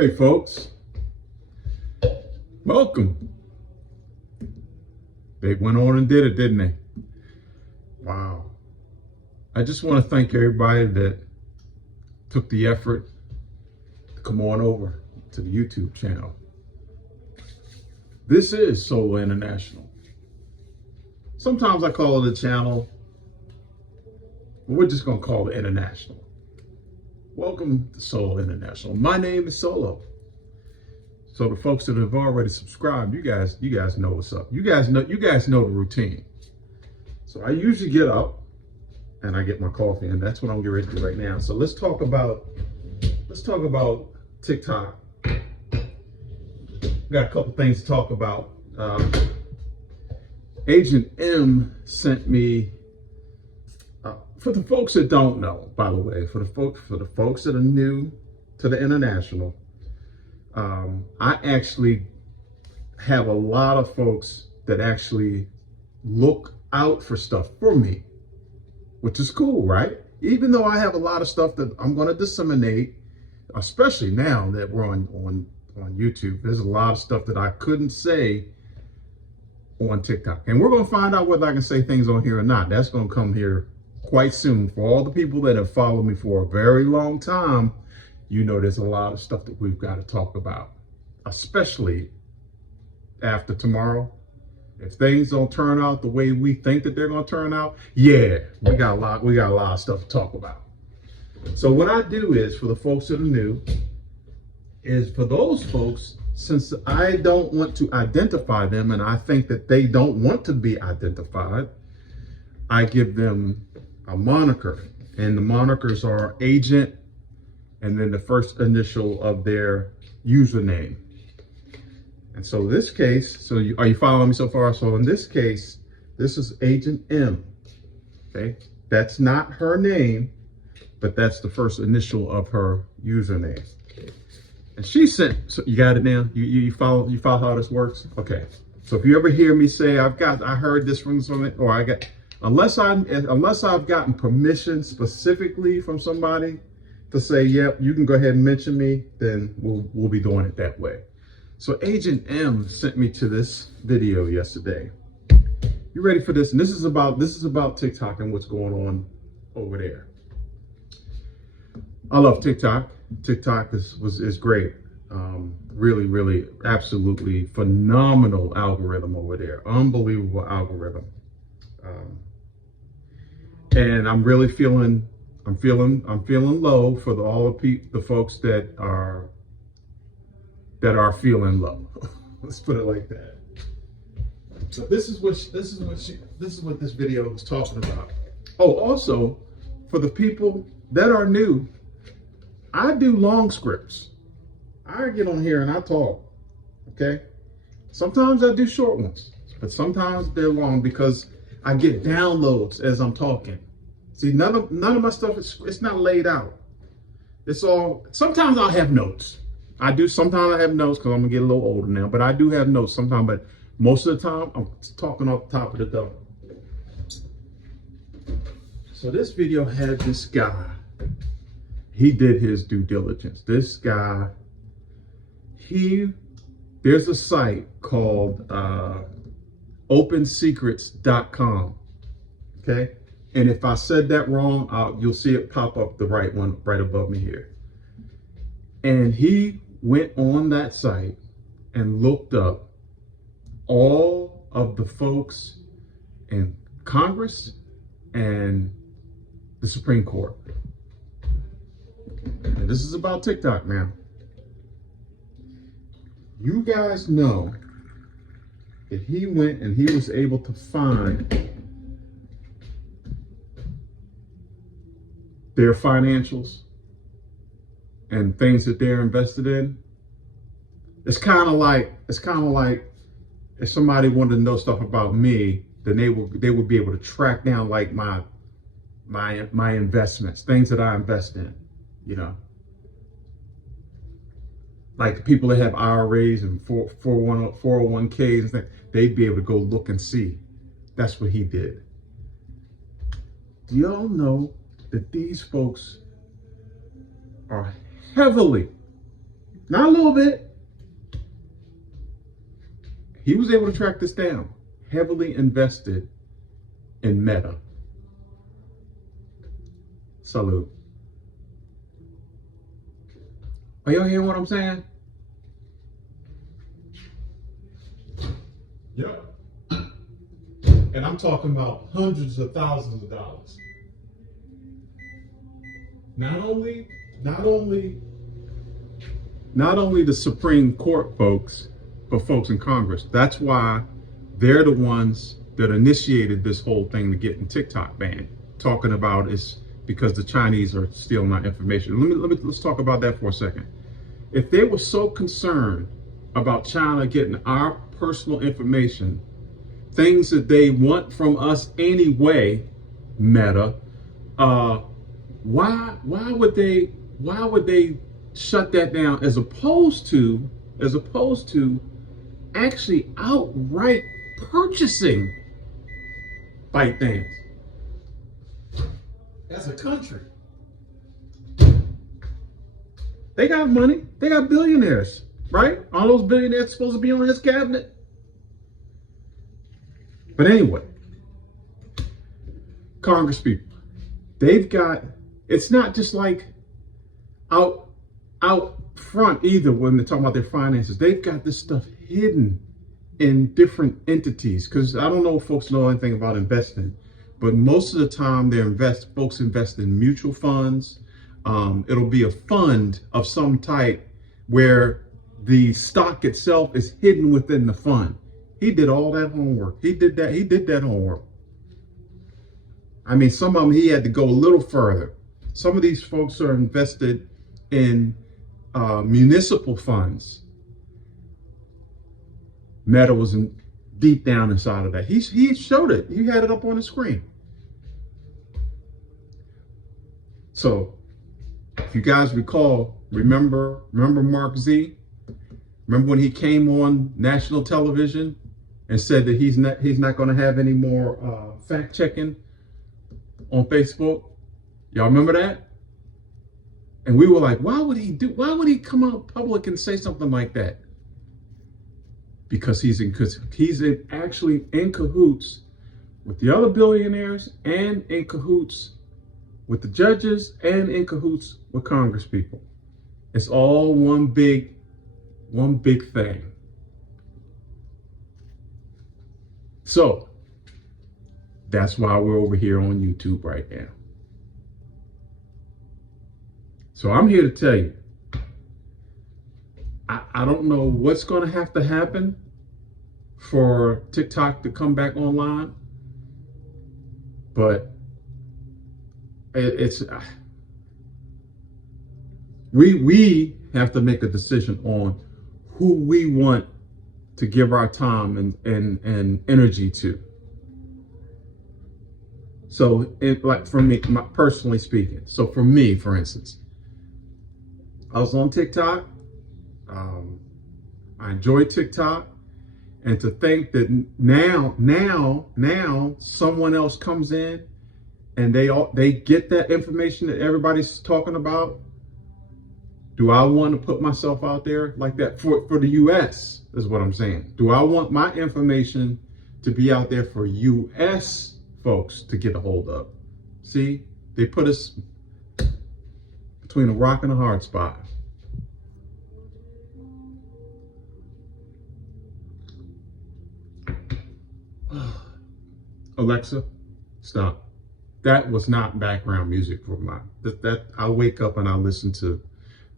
Hey folks, welcome. They went on and did it, didn't they? Wow. I just want to thank everybody that took the effort to come on over to the YouTube channel. This is Solo International. Sometimes I call it a channel, but we're just going to call it International. Welcome to Solo International. My name is Solo. So the folks that have already subscribed, you guys know what's up. You guys know the routine. So I usually get up and I get my coffee, and that's what I'm getting ready to do right now. So let's talk about TikTok. Got a couple things to talk about. Agent M sent me. For the folks that don't know, by the way, for the folks that are new to the international, I actually have a lot of folks that actually look out for stuff for me, which is cool, right? Even though I have a lot of stuff that I'm going to disseminate, especially now that we're on YouTube, there's a lot of stuff that I couldn't say on TikTok. And we're going to find out whether I can say things on here or not. That's going to come here quite soon. For all the people that have followed me for a very long time, you know there's a lot of stuff that we've got to talk about, especially after tomorrow. If things don't turn out the way we think that they're going to turn out, yeah, we got a lot of stuff to talk about. So what I do is, for the folks that are new, is for those folks, since I don't want to identify them and I think that they don't want to be identified, I give them a moniker, and the monikers are Agent and then the first initial of their username. And so this case, are you following me so far? So in this case, this is Agent M. Okay, that's not her name, but that's the first initial of her username. And she sent. So you got it now. You follow how this works. Okay. So if you ever hear me say I heard this from someone, or I got. Unless I've gotten permission specifically from somebody to say, yep, you can go ahead and mention me, then we'll be doing it that way. So Agent M sent me to this video yesterday. You ready for this? And this is about TikTok and what's going on over there. I love TikTok. TikTok is great. Really, absolutely phenomenal algorithm over there. Unbelievable algorithm. And I'm really feeling low for all the folks that are feeling low. Let's put it like that. So this is what this video is talking about. Oh, also, for the people that are new, I do long scripts. I get on here and I talk. Okay. Sometimes I do short ones, but sometimes they're long because I get downloads as I'm talking. See, none of my stuff it's not laid out. It's all. Sometimes I'll have notes. Sometimes I have notes because I'm gonna get a little older now. But I do have notes sometimes. But most of the time, I'm talking off the top of the dome. So this video had this guy. He did his due diligence. This guy. There's a site called OpenSecrets.com. Okay. And if I said that wrong, you'll see it pop up, the right one right above me here. And he went on that site and looked up all of the folks in Congress and the Supreme Court. And this is about TikTok, man. You guys know that he went and he was able to find their financials and things that they're invested in. It's kind of like if somebody wanted to know stuff about me, then they would be able to track down like my investments, things that I invest in, you know. Like the people that have IRAs and 401ks and things, they'd be able to go look and see. That's what he did. Do y'all know that these folks are heavily Not a little bit. He was able to track this down. Heavily invested in Meta. Salute. Are y'all hearing what I'm saying? Yep. And I'm talking about hundreds of thousands of dollars. Not only the Supreme Court folks, but folks in Congress. That's why they're the ones that initiated this whole thing to getting TikTok banned. Talking about is because the Chinese are stealing our information. Let's talk about that for a second. If they were so concerned about China getting our personal information, things that they want from us anyway, Meta, why would they shut that down as opposed to actually outright purchasing ByteDance as a country? They got money. They got billionaires, right? All those billionaires supposed to be on his cabinet. But anyway, Congress people, they've got, it's not just like out front either when they're talking about their finances. They've got this stuff hidden in different entities. Because I don't know if folks know anything about investing, but most of the time folks invest in mutual funds. It'll be a fund of some type where the stock itself is hidden within the fund. He did all that homework. He did that homework. I mean, some of them he had to go a little further. Some of these folks are invested in municipal funds. Meta was deep down inside of that. He showed it. He had it up on the screen. So, if you guys recall, remember Mark Z? Remember when he came on national television and said that he's not going to have any more fact checking on Facebook? Y'all remember that? And we were like, why would he come out public and say something like that? Because he's actually in cahoots with the other billionaires and in cahoots with the judges and in cahoots with Congress people. It's all one big thing. So that's why we're over here on YouTube right now. So I'm here to tell you, I don't know what's going to have to happen for TikTok to come back online, but we have to make a decision on who we want to give our time and energy to. So, like for me, personally speaking, so for me, for instance, I was on TikTok. I enjoy TikTok, and to think that now someone else comes in and they get that information that everybody's talking about. Do I want to put myself out there like that for the U.S. is what I'm saying? Do I want my information to be out there for U.S. folks to get a hold of? See, they put us between a rock and a hard spot. Alexa, stop. That was not background music for that. I wake up and I listen to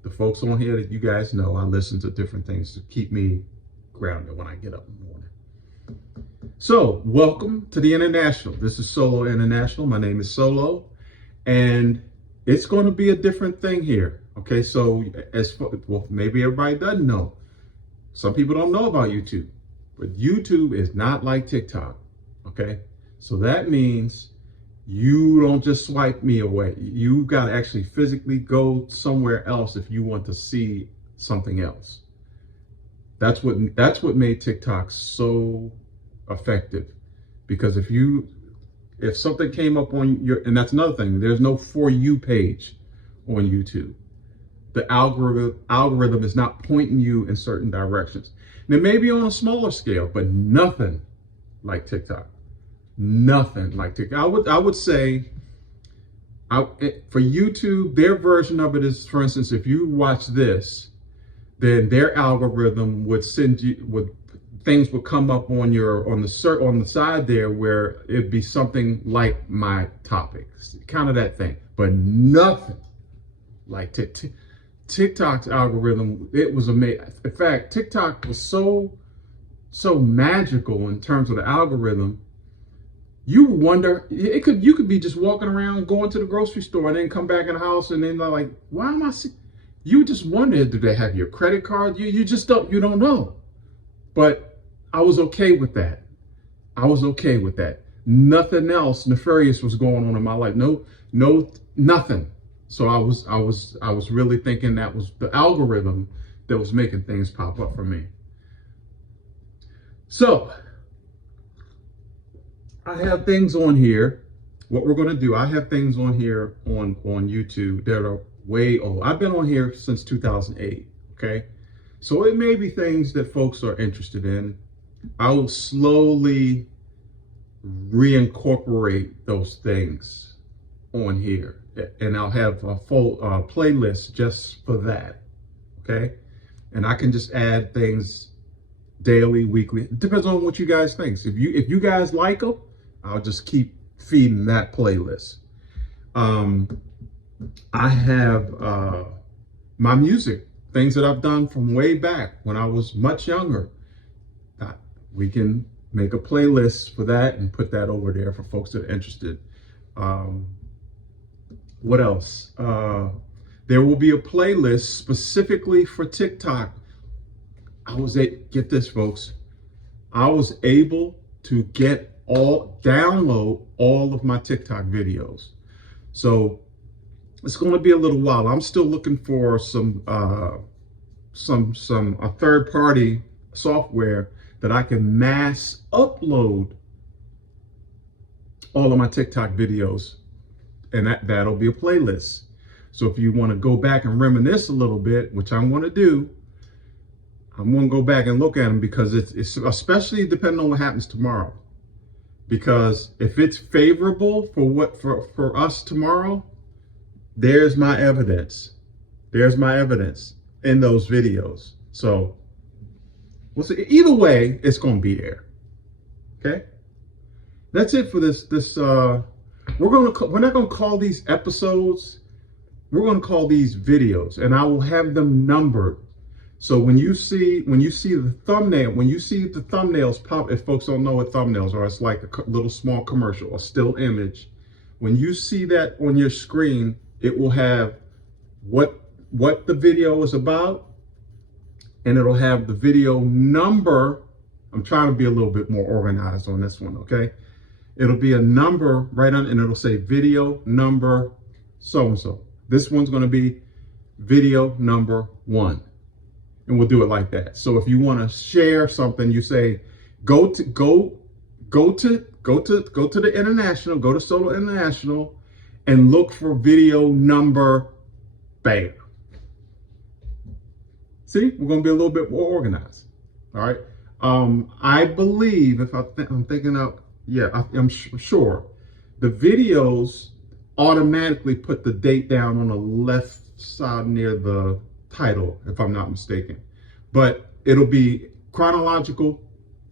the folks on here that you guys know. I listen to different things to keep me grounded when I get up in the morning. So, welcome to the International. This is Solo International. My name is Solo, and it's going to be a different thing here. Okay, so well, maybe everybody doesn't know. Some people don't know about YouTube, but YouTube is not like TikTok. Okay, so that means you don't just swipe me away. You got to actually physically go somewhere else if you want to see something else. That's what made TikTok so effective, because if something came up on your, and that's another thing, there's no For You page on YouTube. the algorithm is not pointing you in certain directions. Now, maybe on a smaller scale, but nothing like TikTok. Nothing like TikTok. I would say for YouTube, their version of it is, for instance, if you watch this, then their algorithm would send you things would come up on the side there where it'd be something like my topics, kind of that thing, but nothing like TikTok's algorithm. It was amazing. In fact, TikTok was so magical in terms of the algorithm. You wonder, you could be just walking around, going to the grocery store, and then come back in the house, and then like, why am I seeing? You just wonder, do they have your credit card? You just don't know. But I was okay with that. I was okay with that. Nothing else nefarious was going on in my life. No, nothing. So I was really thinking that was the algorithm that was making things pop up for me. So I have things on here. What we're going to do, I have things on here on YouTube that are way old. I've been on here since 2008. Okay. So it may be things that folks are interested in. I will slowly reincorporate those things on here, and I'll have a full playlist just for that. Okay. And I can just add things daily, weekly. It depends on what you guys think. If you guys like them, I'll just keep feeding that playlist. I have my music, things that I've done from way back when I was much younger. We can make a playlist for that and put that over there for folks that are interested. What else? There will be a playlist specifically for TikTok. Get this, folks. I was able to download all of my TikTok videos. So it's going to be a little while. I'm still looking for a third-party software that I can mass upload all of my TikTok videos, and that'll be a playlist. So if you want to go back and reminisce a little bit, which I'm going to do, I'm going to go back and look at them, because it's especially depending on what happens tomorrow. Because if it's favorable for us tomorrow, there's my evidence. There's my evidence in those videos. So we'll see. Either way, it's going to be there. Okay. That's it for this. We're not going to call these episodes. We're going to call these videos, and I will have them numbered. So when you see the thumbnail, when you see the thumbnails pop, if folks don't know what thumbnails are, it's like a little small commercial, a still image. When you see that on your screen, it will have what the video is about, and it'll have the video number. I'm trying to be a little bit more organized on this one, okay? It'll be a number right on, and it'll say video number so-and-so. This one's going to be video number 1. And we'll do it like that. So if you want to share something, you say, go to the international, go to Solo International, and look for video number, bam. See, we're going to be a little bit more organized. All right. I believe, if I'm thinking out, I'm sure the videos automatically put the date down on the left side near the title, if I'm not mistaken, but it'll be chronological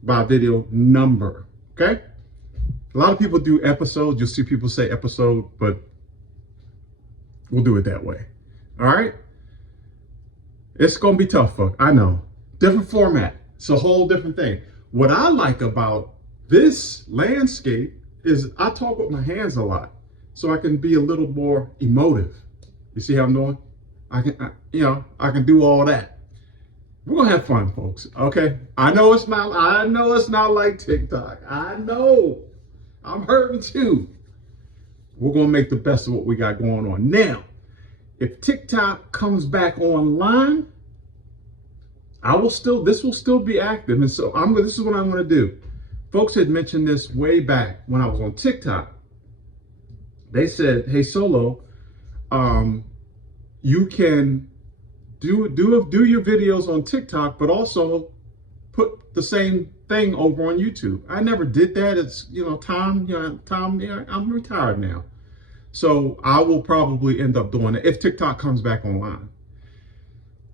by video number. Okay. A lot of people do episodes. You'll see people say episode, but we'll do it that way. All right. It's going to be tough, folks. I know. Different format. It's a whole different thing. What I like about this landscape is I talk with my hands a lot, so I can be a little more emotive. You see how I'm doing? I can do all that. We're gonna have fun, folks. Okay. I know it's not like TikTok. I know. I'm hurting too. We're gonna make the best of what we got going on. Now, if TikTok comes back online, this will still be active. And so this is what I'm gonna do. Folks had mentioned this way back when I was on TikTok. They said, hey, Solo, you can do your videos on TikTok, but also put the same thing over on YouTube. I never did that. It's, time, I'm retired now. So I will probably end up doing it if TikTok comes back online.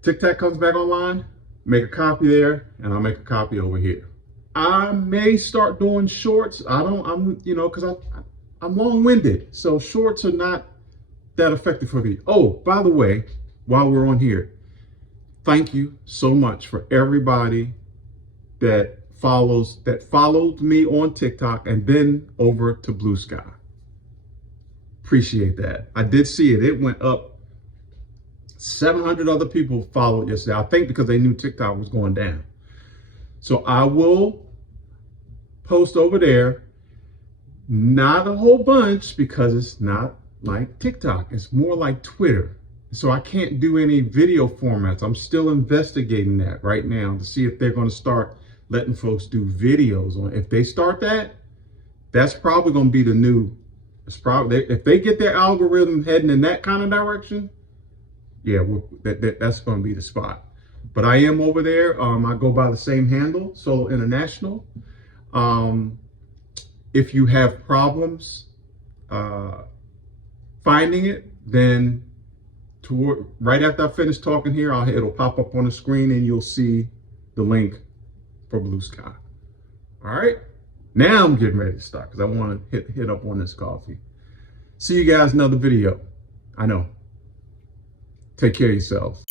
TikTok comes back online, make a copy there, and I'll make a copy over here. I may start doing shorts. Because I'm long-winded. So shorts are not that effective for me. Oh, by the way, while we're on here, thank you so much for everybody that followed me on TikTok and then over to Blue Sky. Appreciate that. I did see it. It went up. 700 other people followed yesterday. I think because they knew TikTok was going down. So I will post over there. Not a whole bunch because it's not like TikTok. It's more like Twitter. So I can't do any video formats. I'm still investigating that right now to see if they're going to start letting folks do videos on. If they start that, that's probably going to be the new. It's probably, if they get their algorithm heading in that kind of direction, yeah, that's going to be the spot. But I am over there. I go by the same handle, Solo International. If you have problems finding it, then right after I finish talking here, it'll pop up on the screen and you'll see the link for Blue Sky. All right. Now I'm getting ready to start because I want to hit up on this coffee. See you guys in another video. I know. Take care of yourselves.